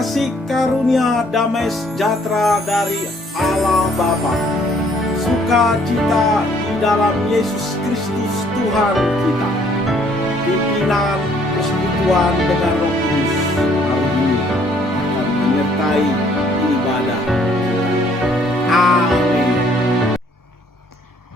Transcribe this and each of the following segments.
Kasih karunia damai sejahtera dari Allah Bapa, sukacita di dalam Yesus Kristus Tuhan kita, pimpinan persekutuan dengan Roh Kudus hari ini akan menyertai ibadah kita. Amin.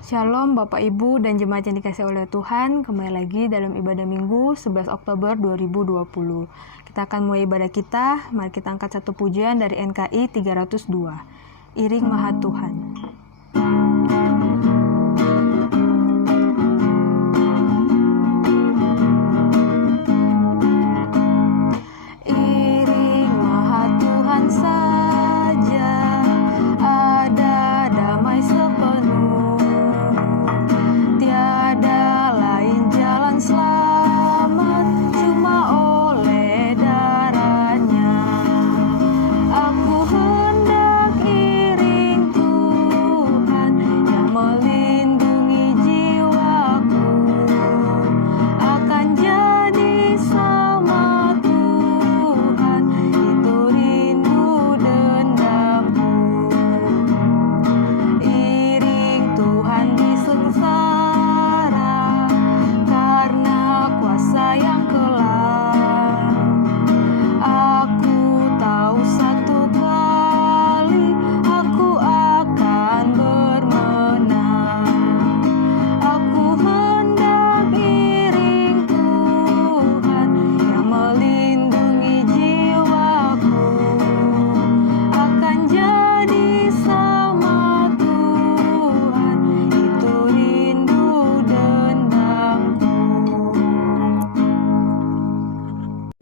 Shalom Bapak Ibu dan jemaat yang dikasihi oleh Tuhan, kembali lagi dalam ibadah Minggu 11 Oktober 2020. Kita akan mulai ibadah kita, mari kita angkat satu pujian dari NKI 302, Iring Maha Tuhan. Iring Maha Tuhan saja, ada damai sepenuh, tiada lain jalan selamat, cuma oleh darahnya. Aku hendak iring Tuhan yang melindungi jiwaku, akan jadi sama Tuhan, itu rindu dendamku. Iring Tuhan di sengsara karena kuasa yang kelam. Aku tahu satu kali aku akan bermenang. Aku hendak iring Tuhan yang melindungi jiwaku, akan jadi sama Tuhan, itu rindu dendamku.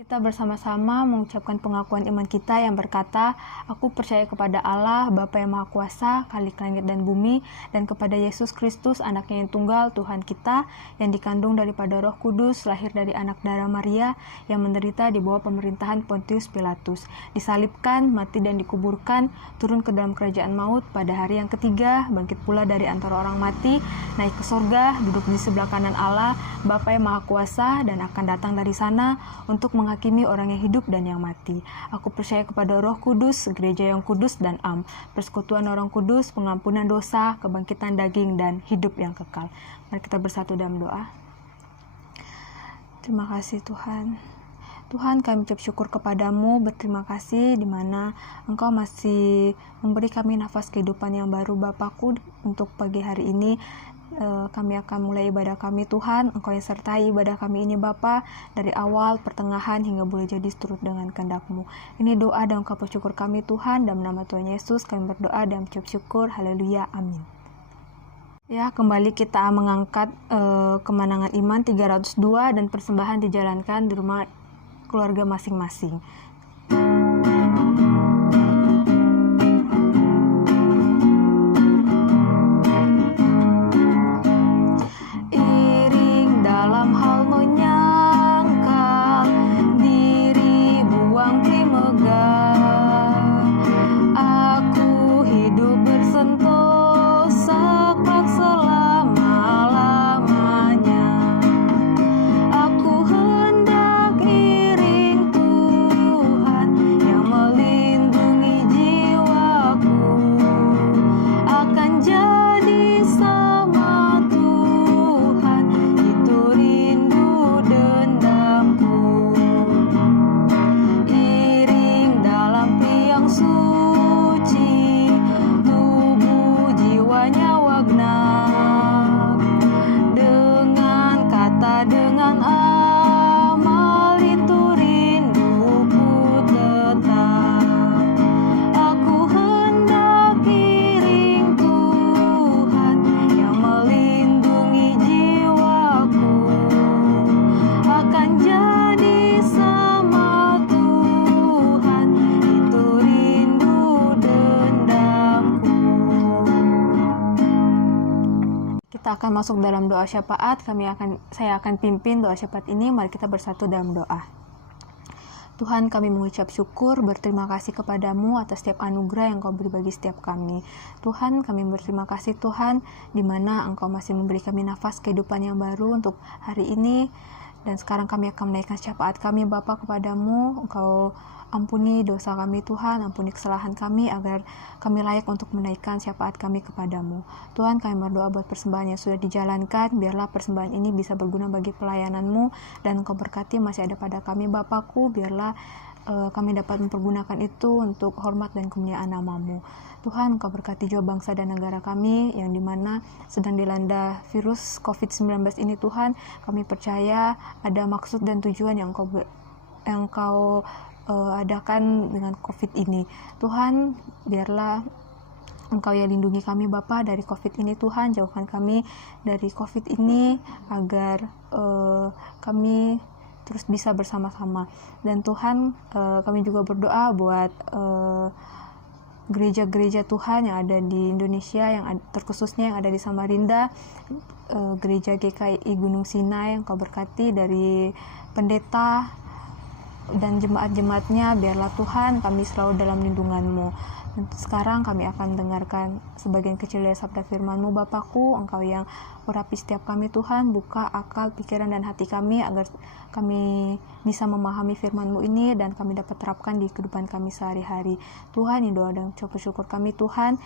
Kita bersama-sama mengucapkan pengakuan iman kita yang berkata, aku percaya kepada Allah, Bapa yang Maha Kuasa, Khalik langit dan bumi, dan kepada Yesus Kristus, anaknya yang tunggal, Tuhan kita, yang dikandung daripada Roh Kudus, lahir dari anak darah Maria, yang menderita di bawah pemerintahan Pontius Pilatus, disalibkan, mati dan dikuburkan, turun ke dalam kerajaan maut, pada hari yang ketiga, bangkit pula dari antara orang mati, naik ke sorga, duduk di sebelah kanan Allah, Bapa yang Maha Kuasa, dan akan datang dari sana untuk menghakimi orang yang hidup dan yang mati. Aku percaya kepada Roh Kudus, gereja yang kudus dan am, persekutuan orang kudus, pengampunan dosa, kebangkitan daging, dan hidup yang kekal. Mari kita bersatu dalam doa. Terima kasih Tuhan. Tuhan, kami ucap syukur kepadamu, berterima kasih di mana Engkau masih memberi kami nafas kehidupan yang baru Bapakku untuk pagi hari ini. Kami akan mulai ibadah kami Tuhan, Engkau yang sertai ibadah kami ini Bapa, dari awal, pertengahan, hingga boleh jadi seturut dengan kehendak-Mu. Ini doa dan ungkapan syukur kami Tuhan, dalam nama Tuhan Yesus kami berdoa dan ucap syukur, haleluya, amin. Ya, kembali kita mengangkat kemenangan iman 302 dan persembahan dijalankan di rumah keluarga masing-masing. Iring dalam hal menyangkal diri, buang megah. Aku hidup bersentosa selama-lamanya. Aku hendak iring Tuhan yang melindungi jiwaku, akan jadi sama Tuhan, itu rindu dendamku. Iring dalam tiang suci, tubuh jiwanya wagnap, dengan kata dengan amal, itu rinduku tetap. Aku hendak iring Tuhan yang melindungi jiwaku, akan jadi sama Tuhan, itu rindu dendamku. Kita akan masuk dalam doa syafaat. Saya akan pimpin doa syafaat ini. Mari kita bersatu dalam doa. Tuhan, kami mengucap syukur, berterima kasih kepadamu atas setiap anugerah yang Kau beri bagi setiap kami. Tuhan, kami berterima kasih Tuhan, di mana Engkau masih memberi kami nafas kehidupan yang baru untuk hari ini. Dan sekarang kami akan menaikkan syafaat kami Bapa kepadamu. Engkau ampuni dosa kami Tuhan, ampuni kesalahan kami agar kami layak untuk menaikkan syafaat kami kepadamu. Tuhan, kami berdoa buat persembahan yang sudah dijalankan, biarlah persembahan ini bisa berguna bagi pelayananmu, dan Engkau berkati masih ada pada kami Bapakku, biarlah kami dapat mempergunakan itu untuk hormat dan kemuliaan namamu. Tuhan, Engkau berkati juga bangsa dan negara kami yang dimana sedang dilanda virus COVID-19 ini. Tuhan, kami percaya ada maksud dan tujuan yang Engkau adakan dengan COVID ini. Tuhan, biarlah Engkau yang lindungi kami Bapa dari COVID ini. Tuhan, jauhkan kami dari COVID ini agar kami terus bisa bersama-sama. Dan Tuhan, kami juga berdoa buat gereja-gereja Tuhan yang ada di Indonesia, terkhususnya yang ada di Samarinda, gereja GKI Gunung Sinai, yang Kau berkati dari pendeta dan jemaat-jemaatnya, biarlah Tuhan kami selalu dalam lindungan-Mu. Dan sekarang kami akan mendengarkan sebagian kecil dari sabda firman-Mu Bapakku. Engkau yang urapi setiap kami Tuhan, buka akal, pikiran, dan hati kami agar kami bisa memahami firman-Mu ini dan kami dapat terapkan di kehidupan kami sehari-hari. Tuhan, ini doa dan ucap syukur kami Tuhan.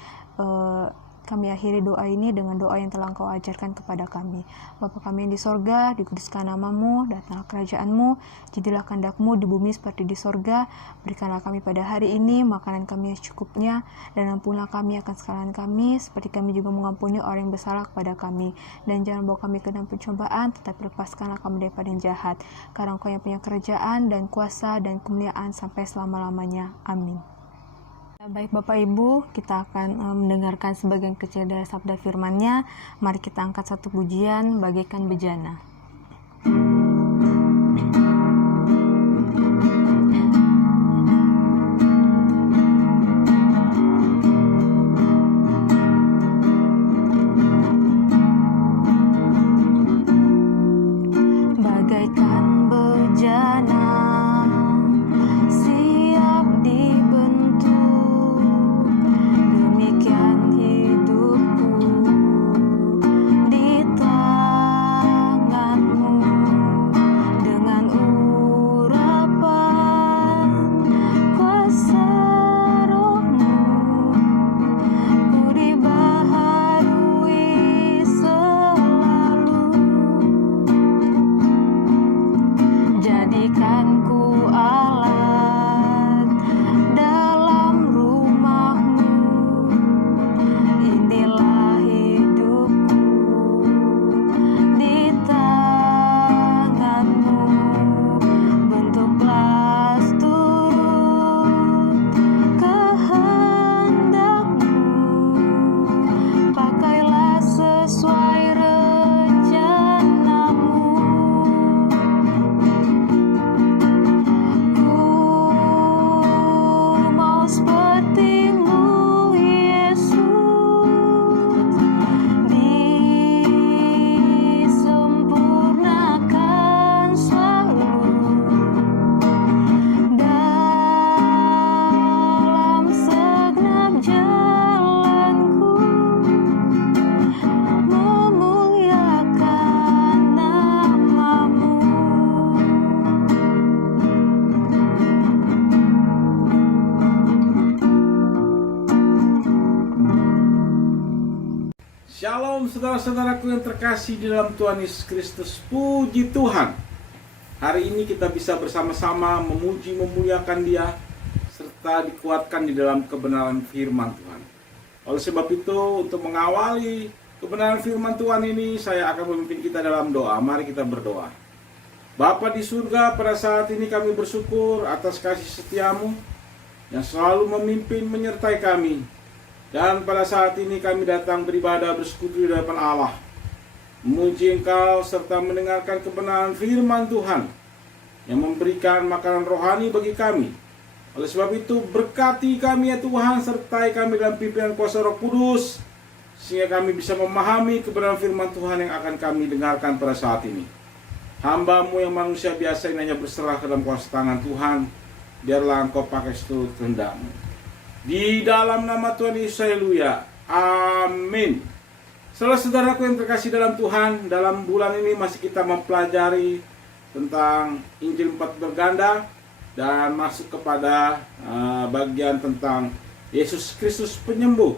Kami akhiri doa ini dengan doa yang telah Engkau ajarkan kepada kami. Bapa kami yang di sorga, dikuduskan namamu, datanglah kerajaan-Mu, jadilah kehendak-Mu di bumi seperti di sorga. Berikanlah kami pada hari ini makanan kami yang secukupnya, dan ampunilah kami akan kesalahan kami, seperti kami juga mengampuni orang yang bersalah kepada kami. Dan jangan bawa kami ke dalam pencobaan, tetapi lepaskanlah kami daripada yang jahat. Karena Engkau yang punya kerajaan dan kuasa dan kemuliaan sampai selama-lamanya. Amin. Baik Bapak Ibu, kita akan mendengarkan sebagian kecil dari sabda firman-Nya. Mari kita angkat satu pujian bagaikan bejana. Bagaikan bejana siap dibentuk, demikian hidupku di tangan-Mu. Dengan urapan kuasa Roh-Mu, ku dibaharui selalu. Jadikanku alat dalam rumah-Mu, inilah hidupku di tangan-Mu. Bentuklah turut kehendak-Mu, pakailah sesuai rencana-Mu. Mau seperti-Mu Yesus, disempurnakan selalu dalam segenap jalanku, memuliakan nama-Mu. Shalom saudara-saudaraku yang terkasih di dalam Tuhan Yesus Kristus. Puji Tuhan. Hari ini kita bisa bersama-sama memuji, memuliakan Dia, serta dikuatkan di dalam kebenaran firman Tuhan. Oleh sebab itu, untuk mengawali kebenaran firman Tuhan ini, saya akan memimpin kita dalam doa. Mari kita berdoa. Bapa di surga, pada saat ini kami bersyukur atas kasih setia-Mu yang selalu memimpin menyertai kami. Dan pada saat ini kami datang beribadah bersekutu di hadapan Allah, memuji Engkau serta mendengarkan kebenaran firman Tuhan yang memberikan makanan rohani bagi kami. Oleh sebab itu berkati kami ya Tuhan, sertai kami dalam pimpinan kuasa Roh Kudus, sehingga kami bisa memahami kebenaran firman Tuhan yang akan kami dengarkan pada saat ini. Hamba-Mu yang manusia biasa ini hanya berserah ke dalam kuasa tangan Tuhan, biarlah Engkau pakai seluruh kehendak-Mu. Di dalam nama Tuhan Yesus, haleluya. Amin. Saudara-saudaraku yang terkasih dalam Tuhan, dalam bulan ini masih kita mempelajari tentang Injil 4 berganda dan masuk kepada bagian tentang Yesus Kristus penyembuh.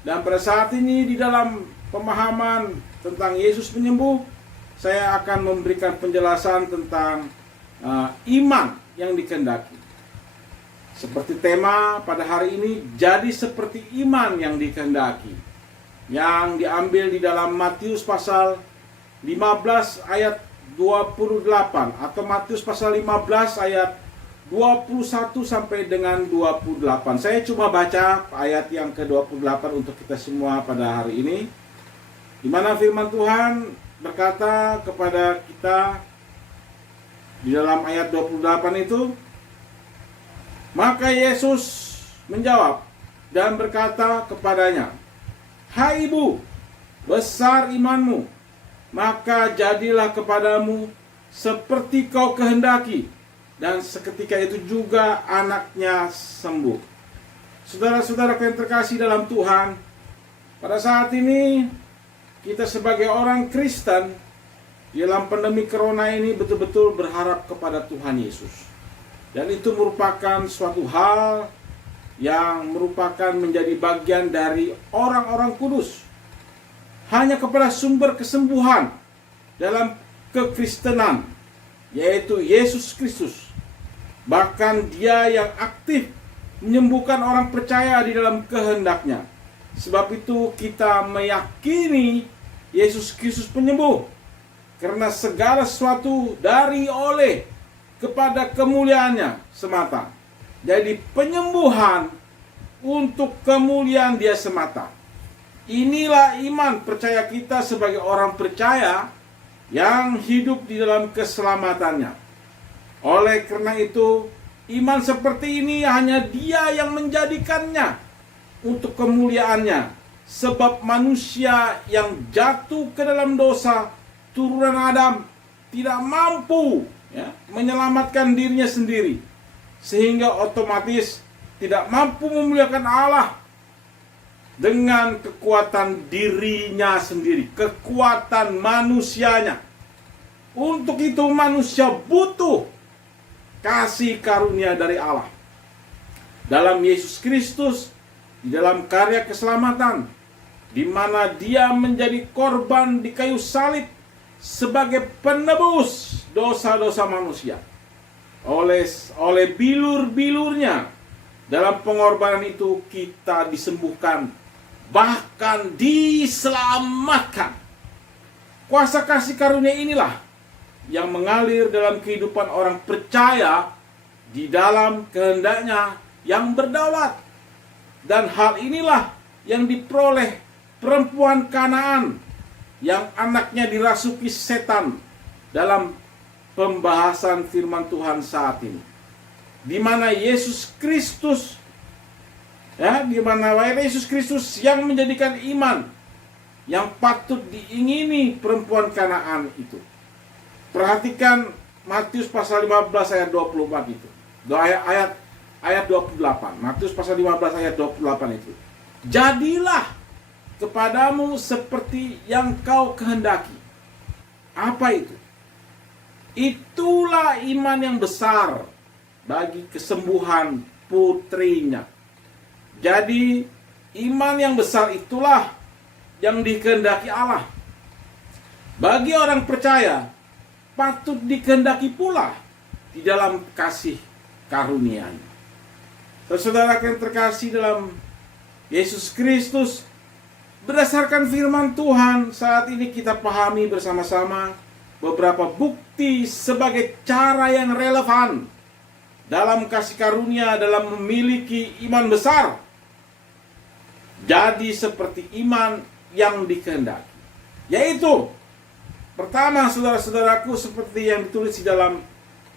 Dan pada saat ini di dalam pemahaman tentang Yesus penyembuh, saya akan memberikan penjelasan tentang iman yang dikehendaki. Seperti tema pada hari ini, jadi seperti iman yang dikehendaki, yang diambil di dalam Matius pasal 15 ayat 28 atau Matius pasal 15 ayat 21 sampai dengan 28. Saya cuma baca ayat yang ke-28 untuk kita semua pada hari ini, di mana firman Tuhan berkata kepada kita di dalam ayat 28 itu, maka Yesus menjawab dan berkata kepadanya, "Hai ibu, besar imanmu, maka jadilah kepadamu seperti kau kehendaki." Dan seketika itu juga anaknya sembuh. Saudara-saudara yang terkasih dalam Tuhan, pada saat ini kita sebagai orang Kristen di dalam pandemi corona ini betul-betul berharap kepada Tuhan Yesus. Dan itu merupakan suatu hal yang merupakan menjadi bagian dari orang-orang kudus. Hanya kepada sumber kesembuhan dalam kekristenan, yaitu Yesus Kristus. Bahkan Dia yang aktif menyembuhkan orang percaya di dalam kehendaknya. Sebab itu kita meyakini Yesus Kristus penyembuh, karena segala sesuatu dari oleh kepada kemuliaannya semata. Jadi penyembuhan untuk kemuliaan Dia semata. Inilah iman percaya kita sebagai orang percaya yang hidup di dalam keselamatannya. Oleh karena itu, iman seperti ini hanya Dia yang menjadikannya untuk kemuliaannya. Sebab manusia yang jatuh ke dalam dosa, turunan Adam, tidak mampu menyelamatkan dirinya sendiri, sehingga otomatis tidak mampu memuliakan Allah dengan kekuatan dirinya sendiri, kekuatan manusianya. Untuk itu manusia butuh kasih karunia dari Allah dalam Yesus Kristus, di dalam karya keselamatan, di mana Dia menjadi korban di kayu salib sebagai penebus dosa-dosa manusia. Oleh bilur-bilurnya dalam pengorbanan itu kita disembuhkan, bahkan diselamatkan. Kuasa kasih karunia inilah yang mengalir dalam kehidupan orang percaya di dalam kehendaknya yang berdaulat. Dan hal inilah yang diperoleh perempuan Kanaan yang anaknya dirasuki setan dalam pembahasan firman Tuhan saat ini, di mana Yesus Kristus Yesus Kristus yang menjadikan iman yang patut diingini perempuan Kanaan itu. Perhatikan Matius pasal 15 ayat 24 itu. Ayat 28. Matius pasal 15 ayat 28 itu. Jadilah kepadamu seperti yang kau kehendaki. Apa itu? Itulah iman yang besar bagi kesembuhan putrinya. Jadi iman yang besar itulah yang dikehendaki Allah. Bagi orang percaya patut dikehendaki pula di dalam kasih karunia-Nya. Saudara yang terkasih dalam Yesus Kristus, berdasarkan firman Tuhan, saat ini kita pahami bersama-sama beberapa bukti sebagai cara yang relevan dalam kasih karunia, dalam memiliki iman besar. Jadi seperti iman yang dikehendaki. Yaitu, pertama saudara-saudaraku, seperti yang ditulis di dalam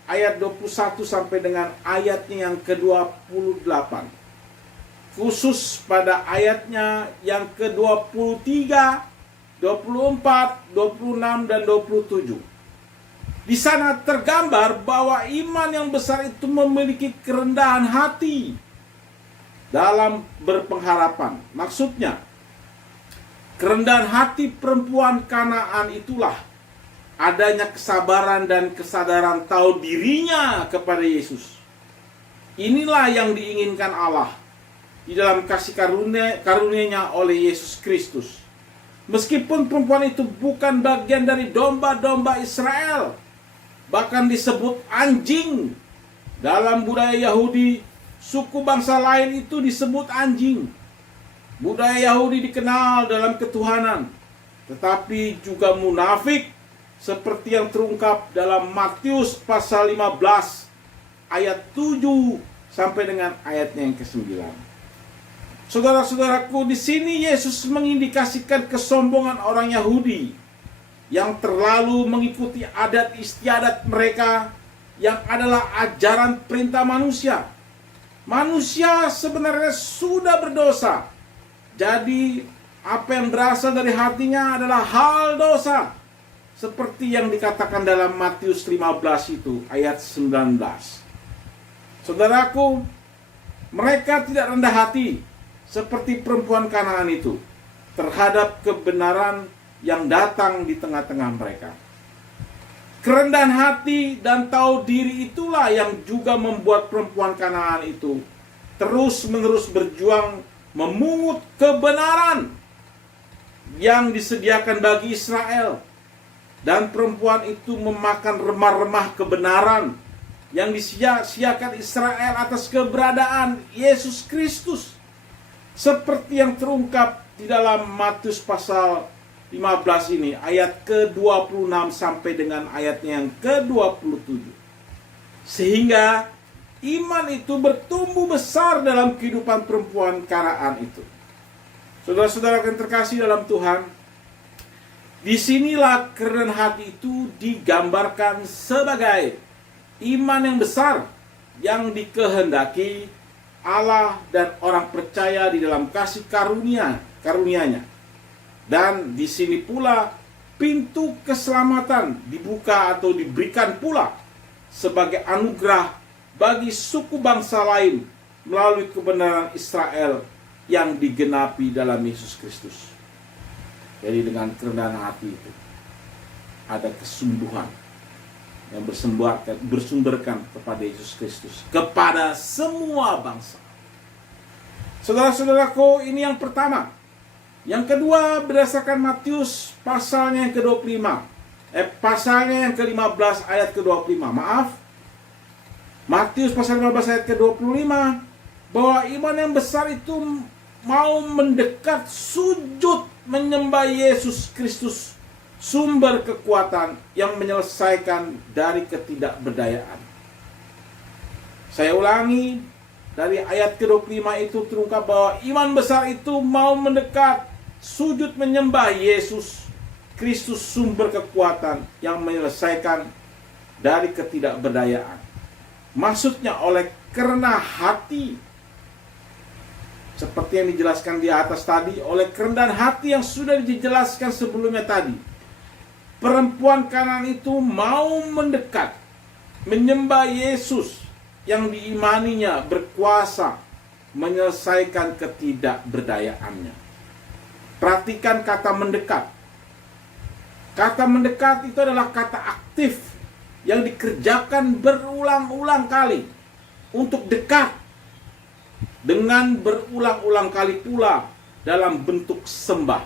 ayat 21 sampai dengan ayatnya yang ke-28. Khusus pada ayatnya yang ke-23, 24, 26, dan 27. Di sana tergambar bahwa iman yang besar itu memiliki kerendahan hati dalam berpengharapan. Maksudnya, kerendahan hati perempuan Kanaan itulah adanya kesabaran dan kesadaran tahu dirinya kepada Yesus. Inilah yang diinginkan Allah di dalam kasih karunia-Nya oleh Yesus Kristus. Meskipun perempuan itu bukan bagian dari domba-domba Israel, bahkan disebut anjing. Dalam budaya Yahudi, suku bangsa lain itu disebut anjing. Budaya Yahudi dikenal dalam ketuhanan, tetapi juga munafik, seperti yang terungkap dalam Matius pasal 15 ayat 7 sampai dengan ayatnya yang ke-9. Saudara-saudaraku, di sini Yesus mengindikasikan kesombongan orang Yahudi yang terlalu mengikuti adat istiadat mereka yang adalah ajaran perintah manusia. Manusia sebenarnya sudah berdosa. Jadi apa yang berasal dari hatinya adalah hal dosa. Seperti yang dikatakan dalam Matius 15 itu ayat 19. Saudaraku, mereka tidak rendah hati seperti perempuan Kanaan itu terhadap kebenaran yang datang di tengah-tengah mereka. Kerendahan hati dan tahu diri itulah yang juga membuat perempuan Kanaan itu terus-menerus berjuang memungut kebenaran yang disediakan bagi Israel. Dan perempuan itu memakan remah-remah kebenaran yang disia-siakan Israel atas keberadaan Yesus Kristus. Seperti yang terungkap di dalam Matius pasal 15 ini, ayat ke-26 sampai dengan ayatnya yang ke-27. Sehingga iman itu bertumbuh besar dalam kehidupan perempuan Kanaan itu. Saudara-saudara yang terkasih dalam Tuhan, disinilah kerendahan hati itu digambarkan sebagai iman yang besar yang dikehendaki Allah dan orang percaya di dalam kasih karunia-Nya. Dan di sini pula pintu keselamatan dibuka atau diberikan pula sebagai anugerah bagi suku bangsa lain melalui kebenaran Israel yang digenapi dalam Yesus Kristus. Jadi dengan kerendahan hati itu ada kesungguhan yang bersumberkan kepada Yesus Kristus, kepada semua bangsa. Saudara-saudaraku, ini yang pertama. Yang kedua, berdasarkan Matius pasalnya yang ke-25. Pasalnya yang ke-15 ayat ke-25. Maaf. Matius pasal 15 ayat ke-25, bahwa iman yang besar itu mau mendekat sujud menyembah Yesus Kristus, sumber kekuatan yang menyelesaikan dari ketidakberdayaan. Saya ulangi, dari ayat ke-25 itu terungkap bahwa iman besar itu mau mendekat, sujud menyembah Yesus Kristus, sumber kekuatan yang menyelesaikan dari ketidakberdayaan. Maksudnya oleh karena hati, seperti yang dijelaskan di atas tadi, oleh kerendahan hati yang sudah dijelaskan sebelumnya tadi, perempuan Kanaan itu mau mendekat, menyembah Yesus yang diimaninya berkuasa menyelesaikan ketidakberdayaannya. Perhatikan kata mendekat. Kata mendekat itu adalah kata aktif yang dikerjakan berulang-ulang kali untuk dekat, dengan berulang-ulang kali pula dalam bentuk sembah.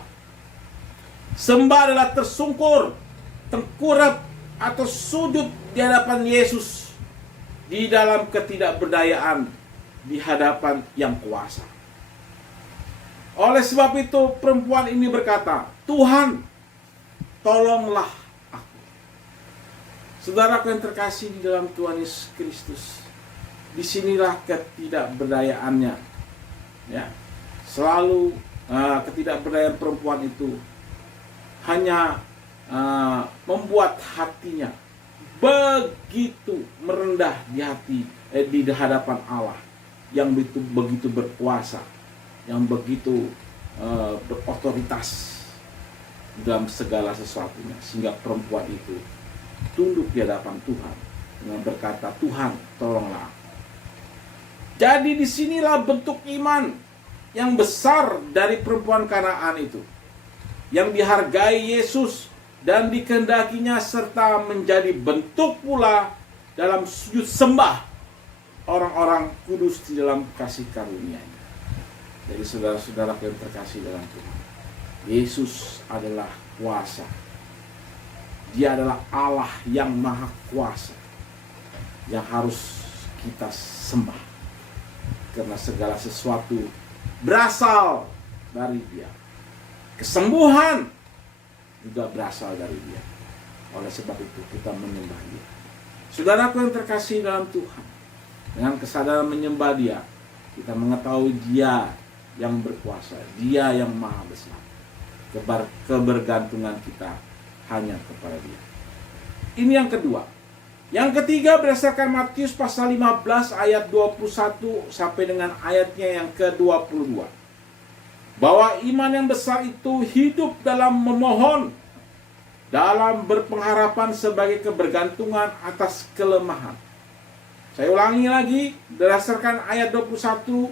Sembah adalah tersungkur, tengkurap atau sujud di hadapan Yesus di dalam ketidakberdayaan di hadapan yang kuasa. Oleh sebab itu perempuan ini berkata, "Tuhan, tolonglah aku." Saudaraku yang terkasih di dalam Tuhan Yesus Kristus, disinilah ketidakberdayaannya. Ya, selalu ketidakberdayaan perempuan itu hanya membuat hatinya begitu merendah di hati, di hadapan Allah yang begitu berkuasa, yang begitu berotoritas dalam segala sesuatunya, sehingga perempuan itu tunduk di hadapan Tuhan dengan berkata, "Tuhan, tolonglah." Jadi disinilah bentuk iman yang besar dari perempuan Kanaan itu, yang dihargai Yesus dan dikehendakinya serta menjadi bentuk pula dalam sujud sembah orang-orang kudus di dalam kasih karunia-Nya. Jadi saudara-saudara yang terkasih dalam Tuhan, Yesus adalah kuasa. Dia adalah Allah yang maha kuasa yang harus kita sembah, karena segala sesuatu berasal dari Dia. Kesembuhan juga berasal dari Dia. Oleh sebab itu kita menyembah Dia. Saudaraku yang terkasih dalam Tuhan, dengan kesadaran menyembah Dia, kita mengetahui Dia yang berkuasa, Dia yang maha besar. Kebergantungan kita hanya kepada Dia. Ini yang kedua. Yang ketiga berdasarkan Matius pasal 15 ayat 21 sampai dengan ayatnya yang ke-22. Bahwa iman yang besar itu hidup dalam memohon, dalam berpengharapan sebagai kebergantungan atas kelemahan. Saya ulangi lagi, berdasarkan ayat 21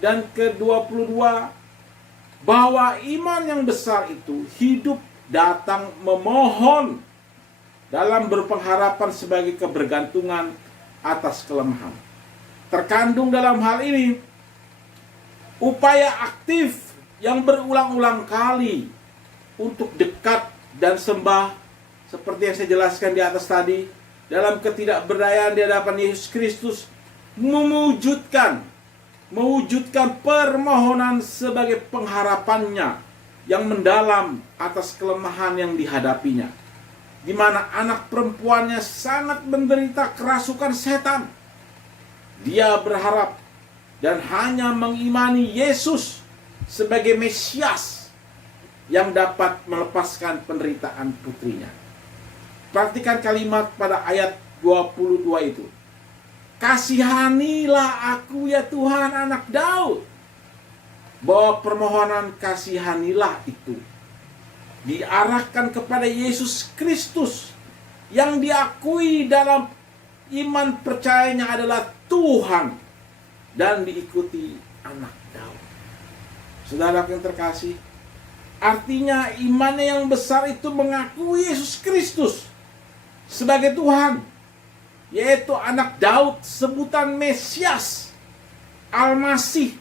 dan ke-22, bahwa iman yang besar itu hidup datang memohon dalam berpengharapan sebagai kebergantungan atas kelemahan. Terkandung dalam hal ini upaya aktif yang berulang-ulang kali untuk dekat dan sembah, seperti yang saya jelaskan di atas tadi, dalam ketidakberdayaan di hadapan Yesus Kristus, mewujudkan permohonan sebagai pengharapannya yang mendalam atas kelemahan yang dihadapinya, di mana anak perempuannya sangat menderita kerasukan setan. Dia berharap dan hanya mengimani Yesus sebagai Mesias yang dapat melepaskan penderitaan putrinya. Perhatikan kalimat pada ayat 22 itu. Kasihanilah aku ya Tuhan, anak Daud. Bahwa permohonan kasihanilah itu diarahkan kepada Yesus Kristus yang diakui dalam iman percayanya adalah Tuhan dan diikuti anak Daud. Saudara yang terkasih, artinya imannya yang besar itu mengakui Yesus Kristus sebagai Tuhan, yaitu anak Daud, sebutan Mesias, Al-Masih,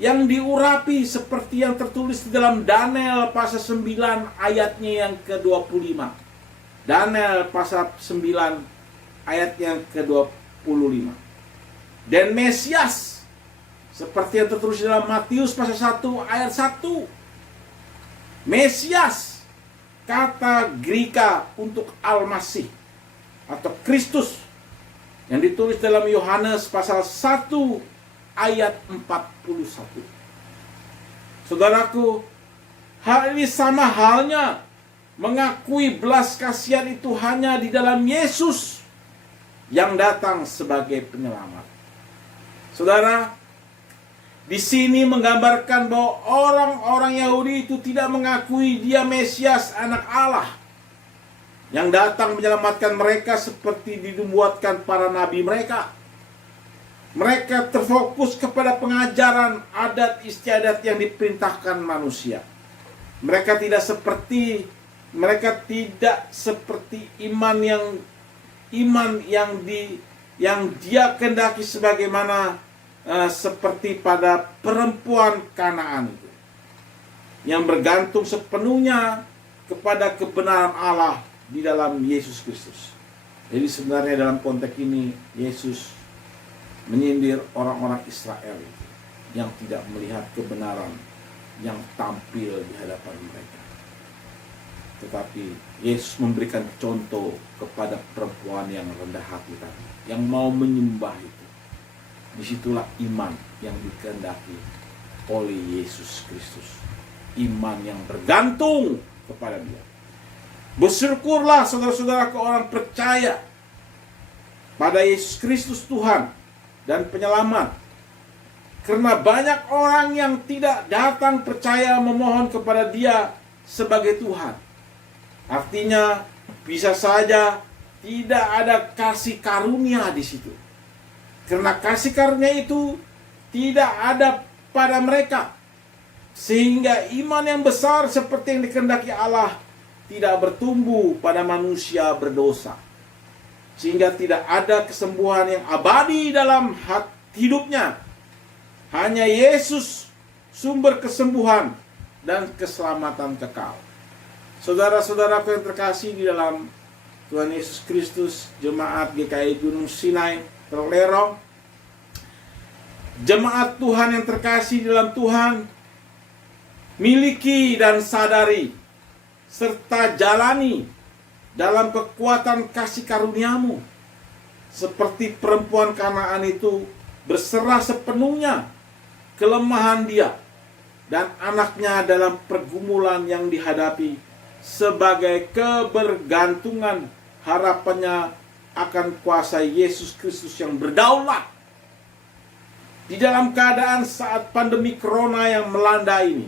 yang diurapi seperti yang tertulis di dalam Daniel pasal 9 ayatnya yang ke-25. Daniel pasal 9 ayatnya yang ke-25. Dan Mesias seperti yang tertulis dalam Matius pasal 1 ayat 1. Mesias, kata Greka untuk Al-Masih atau Kristus, yang ditulis dalam Yohanes pasal 1 ayat 41. Saudaraku, hal ini sama halnya mengakui belas kasihan itu hanya di dalam Yesus yang datang sebagai penyelamat. Saudara, di sini menggambarkan bahwa orang-orang Yahudi itu tidak mengakui Dia Mesias, anak Allah, yang datang menyelamatkan mereka seperti dibuatkan para nabi mereka. Mereka terfokus kepada pengajaran adat istiadat yang diperintahkan manusia. Mereka tidak seperti iman yang Dia kehendaki, sebagaimana seperti pada perempuan Kanaan itu, yang bergantung sepenuhnya kepada kebenaran Allah di dalam Yesus Kristus. Jadi sebenarnya dalam konteks ini Yesus menyindir orang-orang Israel itu yang tidak melihat kebenaran yang tampil di hadapan mereka. Tetapi Yesus memberikan contoh kepada perempuan yang rendah hati tadi, yang mau menyembah itu. Disitulah iman yang dikehendaki oleh Yesus Kristus. Iman yang bergantung kepada Dia. Bersyukurlah saudara-saudara orang percaya pada Yesus Kristus Tuhan dan penyelamat, karena banyak orang yang tidak datang percaya memohon kepada Dia sebagai Tuhan. Artinya bisa saja tidak ada kasih karunia di situ, karena kasih karunia itu tidak ada pada mereka, sehingga iman yang besar seperti yang dikehendaki Allah tidak bertumbuh pada manusia berdosa. Sehingga tidak ada kesembuhan yang abadi dalam hidupnya. Hanya Yesus sumber kesembuhan dan keselamatan kekal. Saudara-saudaraku yang terkasih di dalam Tuhan Yesus Kristus, jemaat GKI Gunung Sinai Terlerong, jemaat Tuhan yang terkasih di dalam Tuhan, miliki dan sadari serta jalani dalam kekuatan kasih karunia-Mu, seperti perempuan Kanaan itu berserah sepenuhnya kelemahan dia dan anaknya dalam pergumulan yang dihadapi, sebagai kebergantungan harapannya akan kuasa Yesus Kristus yang berdaulat. Di dalam keadaan saat pandemi corona yang melanda ini,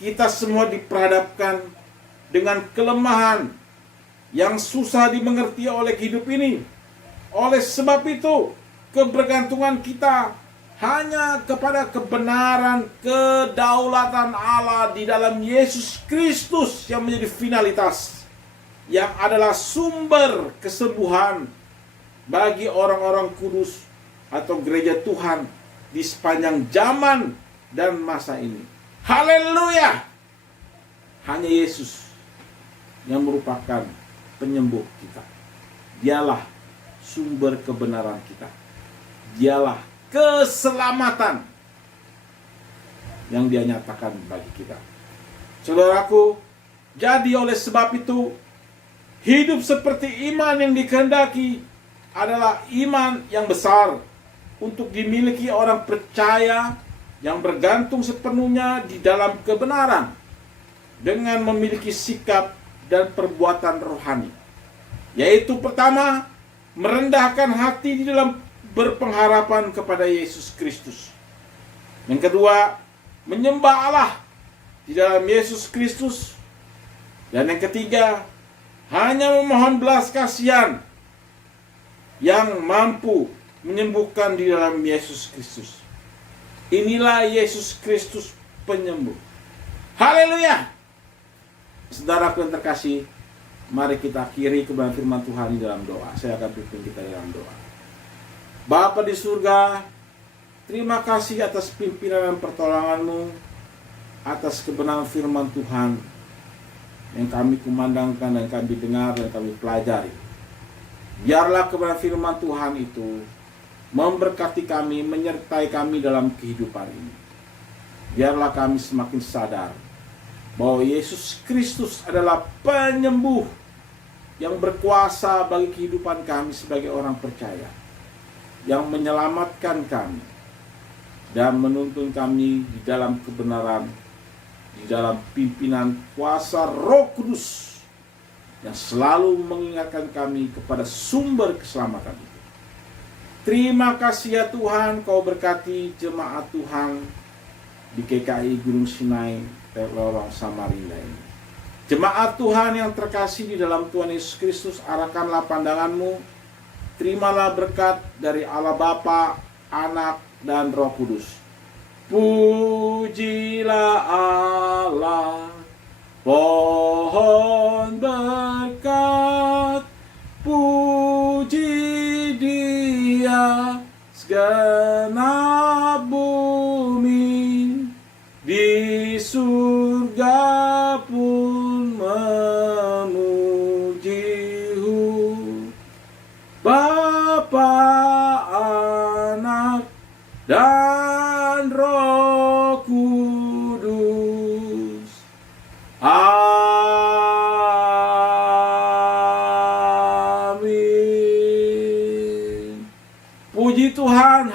kita semua diperhadapkan dengan kelemahan yang susah dimengerti oleh hidup ini. Oleh sebab itu, kebergantungan kita hanya kepada kebenaran kedaulatan Allah di dalam Yesus Kristus yang menjadi finalitas, yang adalah sumber kesembuhan bagi orang-orang kudus atau gereja Tuhan di sepanjang zaman dan masa ini. Haleluya! Hanya Yesus yang merupakan penyembuh kita. Dialah sumber kebenaran kita. Dialah keselamatan yang Dia nyatakan bagi kita. Saudaraku, jadi oleh sebab itu, hidup seperti iman yang dikehendaki adalah iman yang besar untuk dimiliki orang percaya yang bergantung sepenuhnya di dalam kebenaran, dengan memiliki sikap dan perbuatan rohani, yaitu pertama, merendahkan hati di dalam berpengharapan kepada Yesus Kristus. Yang kedua, menyembah Allah di dalam Yesus Kristus. Dan yang ketiga, hanya memohon belas kasihan yang mampu menyembuhkan di dalam Yesus Kristus. Inilah Yesus Kristus penyembuh. Haleluya! Saudaraku yang terkasih, mari kita akhiri kebenaran firman Tuhan di dalam doa. Saya akan pimpin kita dalam doa. Bapa di surga, terima kasih atas pimpinan dan pertolongan-Mu, atas kebenaran firman Tuhan yang kami kumandangkan dan kami dengar dan kami pelajari. Biarlah kebenaran firman Tuhan itu memberkati kami, menyertai kami dalam kehidupan ini. Biarlah kami semakin sadar bahwa Yesus Kristus adalah penyembuh yang berkuasa bagi kehidupan kami sebagai orang percaya, yang menyelamatkan kami dan menuntun kami di dalam kebenaran, di dalam pimpinan kuasa Roh Kudus yang selalu mengingatkan kami kepada sumber keselamatan itu. Terima kasih ya Tuhan, Kau berkati jemaat Tuhan di GKI Gunung Sinai Terlerong Samarinda ini. Jemaat Tuhan yang terkasih di dalam Tuhan Yesus Kristus, arahkanlah pandangan-Mu. Terimalah berkat dari Allah Bapa, Anak, dan Roh Kudus. Pujilah Allah, pohon berkat, puji Dia segenap bumi, di surga pun memuji-Hu. Bapa, Anak, dan Roh Kudus. Amin. Puji Tuhan.